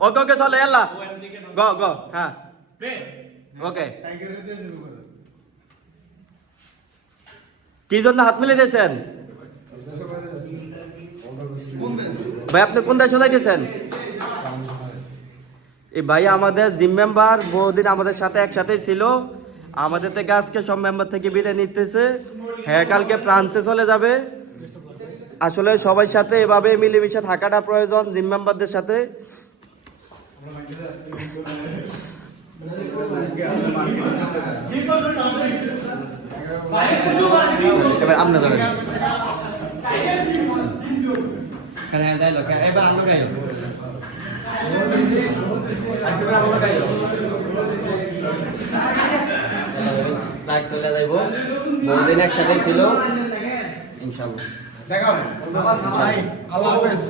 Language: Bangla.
ওকে ওকে চলো এল্লা গো গো হ্যাঁ ওকে কি জন্য হাত মিলে দিয়েছেন ভাই আপনি কোন দেশে যাইতেছেন এই ভাই আমাদের জিম মেম্বার বহুদিন আমাদের সাথে একসাথেই ছিল আমাদের থেকে আজকে সব মেম্বার থেকে বিদায় নিতেছে হ্যাঁ কালকে ফ্রান্সে চলে যাবে আসলে সবার সাথে এভাবে মিলেমিশে থাকাটা প্রয়োজন জিম মেম্বারদের সাথে এবার আপনি ধরেন এবার আমরা গাই চলে যাইব বহুদিন একসাথে ছিল ইনশাল্লাহ দেখা হবে আল্লাহ হাফেজ